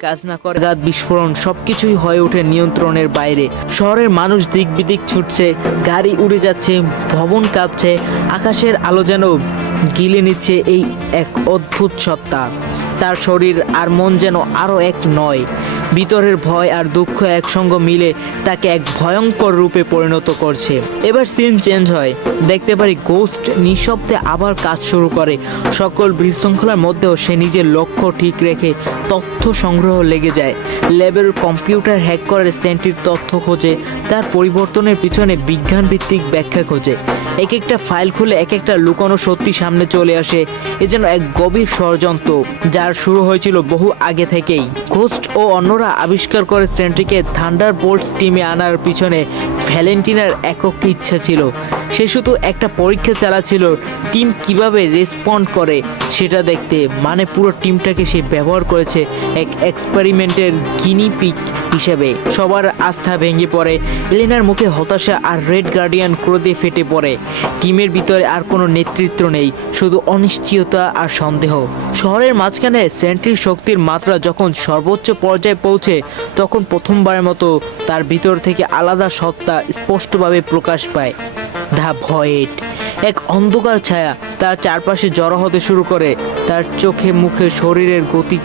কাজ না করে গাত বিস্ফোরণ, সবকিছুই হয়ে ওঠে নিয়ন্ত্রণের বাইরে। শহরের মানুষ দিক বিদিক ছুটছে, গাড়ি উড়ে যাচ্ছে, ভবন কাঁপছে, আকাশের আলো যেন গিলে নিচ্ছে এই এক অদ্ভুত সত্তা। তার শরীর আর মন যেন আরও এক নয়। ভিতরের ভয় আর দুঃখ একসঙ্গ মিলে তাকে এক ভয়ঙ্কর রূপে পরিণত করছে। এবার সিন চেঞ্জ হয়। দেখতে পারি গোস্ট নিঃশব্দে আবার কাজ শুরু করে। সকল বিশৃঙ্খলার মধ্যেও সে নিজের লক্ষ্য ঠিক রেখে তথ্য সংগ্রহ লেগে যায়। ল্যাবের কম্পিউটার হ্যাক করার সেন্টির তথ্য খোঁজে, তার পরিবর্তনের পিছনে বিজ্ঞান ভিত্তিক ব্যাখ্যা খোঁজে। এক একটা ফাইল খুলে এক একটা লুকানো সত্যি সামনে চলে আসে। এ যেন এক গভীর ষড়যন্ত্র, যার শুরু হয়েছিল বহু আগে থেকেই। ঘোস্ট ও অন্যরা আবিষ্কার করে সেন্ট্রিকে থান্ডার বোল্টস টিমে আনার পিছনে ভ্যালেন্টিনার একক ইচ্ছা ছিল। সে শুধু একটা পরীক্ষা চালাচ্ছিল, টিম কীভাবে রেসপন্ড করে সেটা দেখতে। মানে পুরো টিমটাকে সে ব্যবহার করেছে এক এক্সপেরিমেন্টের গিনি পিক হিসেবে। সবার আস্থা ভেঙে পড়ে, এলেনার মুখে হতাশা আর রেড গার্ডিয়ান ক্রোধে ফেটে পড়ে। টিমের ভিতরে আর কোনো নেতৃত্ব নেই, শুধু অনিশ্চয়তা আর সন্দেহ। শহরের মাঝখানে সেন্ট্রির শক্তির মাত্রা যখন সর্বোচ্চ পর্যায়ে পৌঁছে, তখন প্রথমবারের মতো তার ভিতর থেকে আলাদা সত্তা স্পষ্টভাবে প্রকাশ পায়। দ্য ভয়েট এক অন্ধকার ছায়া তার চারপাশে জড়ো হতে শুরু করে। তার চোখে, মুখে, শরীরের গতি